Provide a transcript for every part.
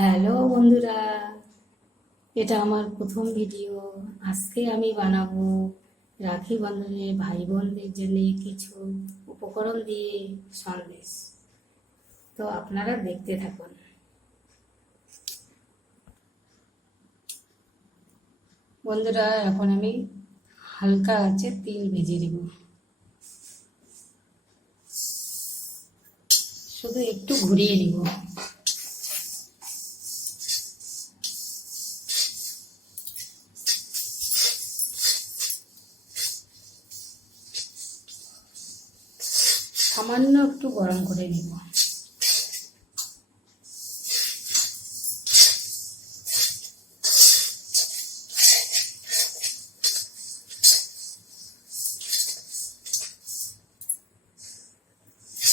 Hello বন্ধুরা, এটা আমার প্রথম ভিডিও। আজকে আমি বানাবো রাখি বন্ধনে ভাই বোনদের জন্য কিছু উপকরণ দিয়ে সন্দেশ। তো আপনারা দেখতে থাকুন। বন্ধুরা, এখন আমি হালকা আছে তিল ভেজে নেব। শুধু একটু ঘুরিয়ে নিব। সামান্য একটু গরম করে নিব।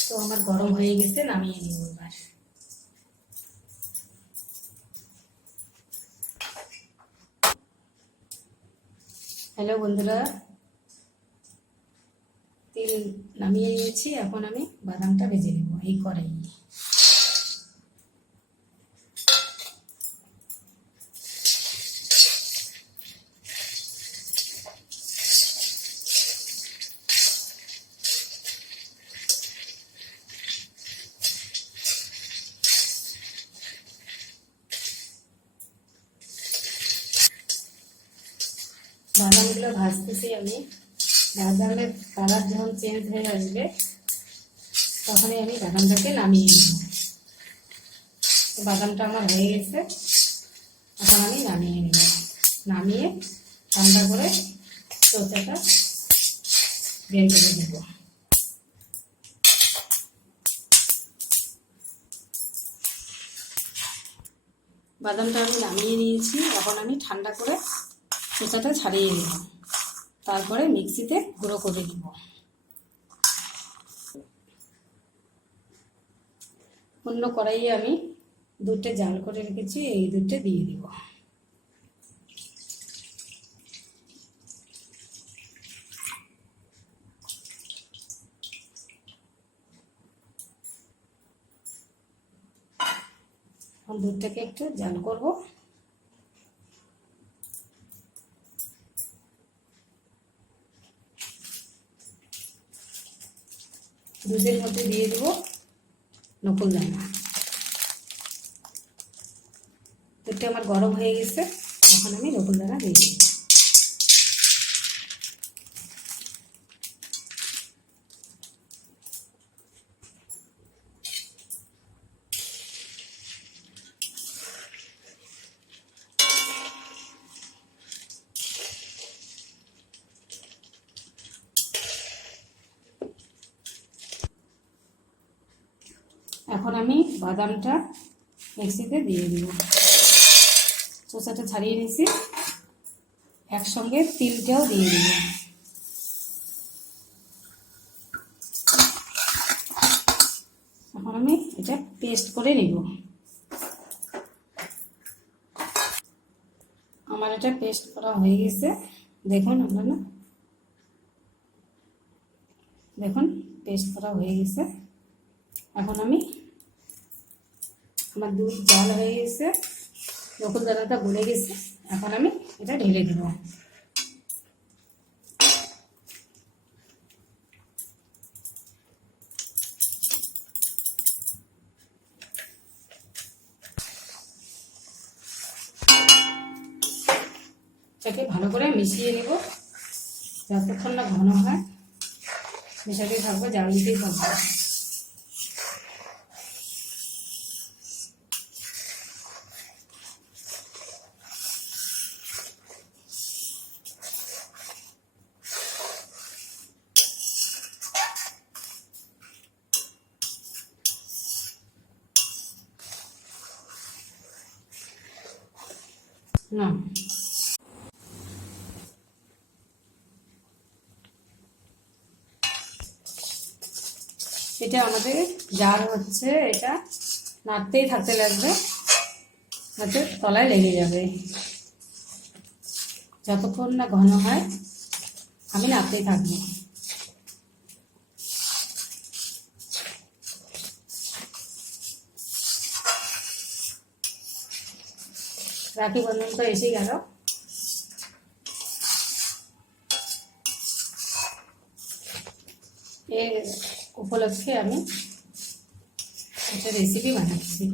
তো আমার গরম হয়ে গেছে, নামিয়ে নিব এবার। হ্যালো বন্ধুরা তেল নামিয়ে নিয়েছি এখন আমি বাদামটা ভেজে নেব এই কড়াই বাদামগুলো ভাজতেছি আমি। বাদামের কালার যখন চেঞ্জ হয়ে আসবে, তখনই আমি বাদামটাকে নামিয়ে নেব। বাদামটা আমার হয়ে গেছে, এখন আমি নামিয়ে নেব। নামিয়ে ঠান্ডা করে চোচাটা বের করে দেব বাদামটা আমি নামিয়ে নিয়েছি, এখন আমি ঠান্ডা করে চোচাটা ছাড়িয়ে নেব। তারপরে মিক্সিতে গুঁড়ো করে দিব অন্য কড়াইয়ে আমি দুধটা জাল করে রেখেছি, এই দুধটা দিয়ে দিব। দুধটাকে একটু জাল করব। দুধের মধ্যে দিয়ে দেবো নকুল দানা। দুধটা আমার গরম হয়ে গেছে, এখন আমি নকুল দানা দিয়ে দিই এখন আমি বাদামটা মিক্সিতে দিয়ে দিব। চোষাটা ছাড়িয়ে নিছি। একসঙ্গে তিলটাও দিয়ে দিব। এখন আমি এটা পেস্ট করে নিব। আমার এটা পেস্ট করা হয়ে গেছে। দেখুন আপনারা। দেখুন, পেস্ট করা হয়ে গেছে। এখন আমি আমার দুধ জাল হয়ে গেছে। নকুল দানাটা গলে গেছে। এখন আমি এটা ঢেলে দেব। এটাকে ভালো করে মিশিয়ে নেব। যতক্ষণ না ঘন হয় মেশাতেই থাকব, জাল দিতেই থাকব। না। এটা আমাদের জার হচ্ছে, এটা নাড়তেই থাকতে লাগবে যাতে তলায় লেগে যাবে। যতক্ষণ না ঘন হয়, আমি নাড়তেই থাকব। রাখি বন্ধন তো এসে গেল। এর উপলক্ষে আমি একটা রেসিপি বানাচ্ছি।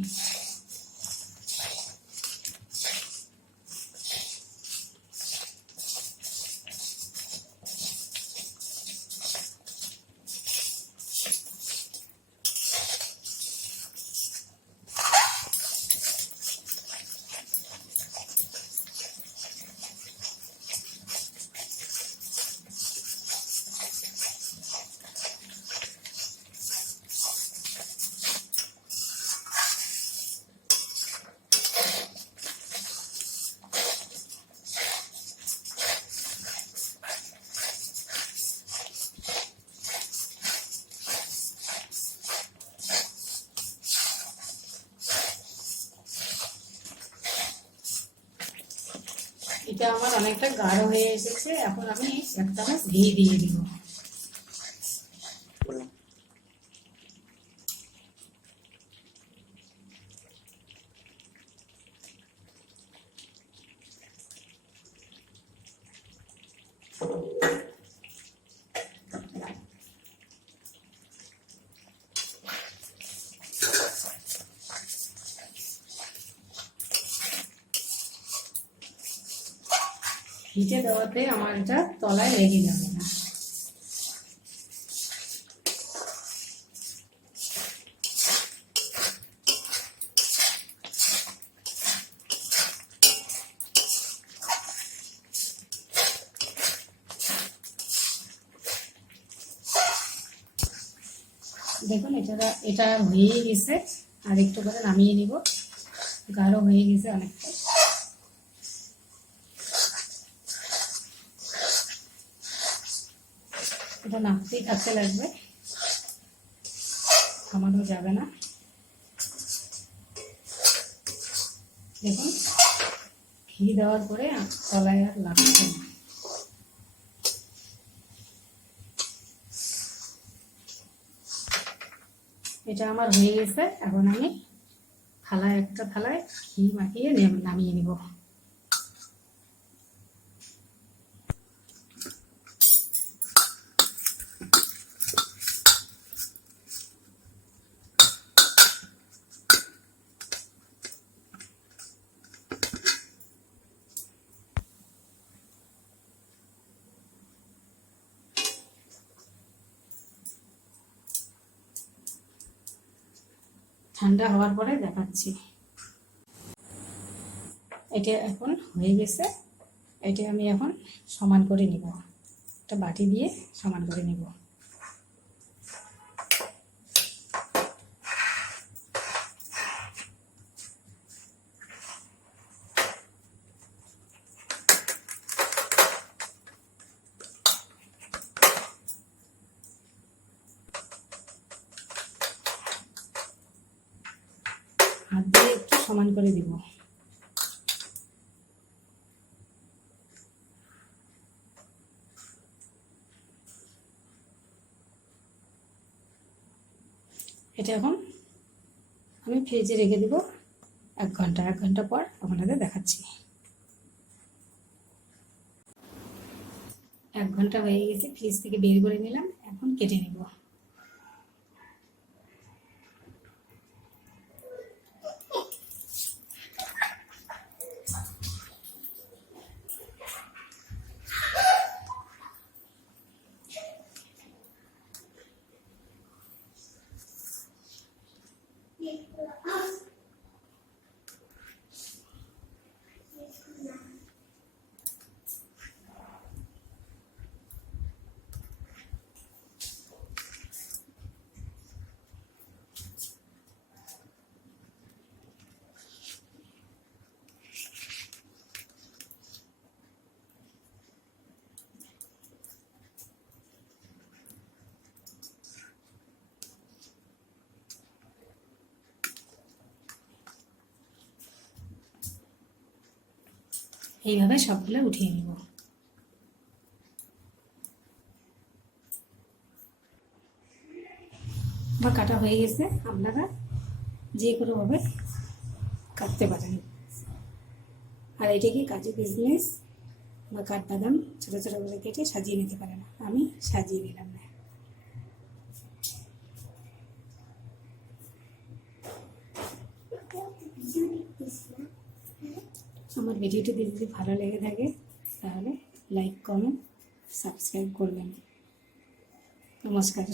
এটা আমার অনেকটা গাঢ় হয়ে এসেছে এখন আমি এক চামচ ঘি দিয়ে দিব। ঘিটে দেওয়াতে আমার এটা তলায় লেগে যাবে না। দেখুন এটা এটা হয়ে গেছে, আর একটু করে নামিয়ে নিব। গাঢ় হয়ে গেছে অনেকটা। এটা নামতেই থাকতে লাগবে। থামানো যাবে না। দেখুন, ঘি দেওয়ার পরে তলায় আর লাগছে না। এটা আমার হয়ে গেছে। এখন আমি থালায়, একটা থালায় ঘি মাখিয়ে নামিয়ে নিব। ঠান্ডা হওয়ার পরে দেখাচ্ছি। এটা এখন হয়ে গেছে। এটা আমি এখন সমান করে নিব। একটা বাটি দিয়ে সমান করে নিব। সমান করে দিব। এটা এখন আমি ফ্রিজে রেখে দেব এক ঘণ্টা। এক ঘণ্টা পর আপনাদের দেখাচ্ছি। এক ঘণ্টা হয়ে গেছে, ফ্রিজ থেকে বের করে নিলাম, এখন কেটে নেব। এইভাবে সবগুলো উঠিয়ে নিব। বা কাটা হয়ে গেছে, আপনারা যে কোনোভাবে কাটতে পারেন। আর এটাকে কাজু কিশমিশ বা কাঠবাদাম ছোটো ছোটো করে কেটে সাজিয়ে নিতে পারেন। আমি সাজিয়ে নিলাম না। আমার ভিডিওটি যদি ভালো লেগে থাকে তাহলে লাইক কমেন্ট সাবস্ক্রাইব করবেন। নমস্কার।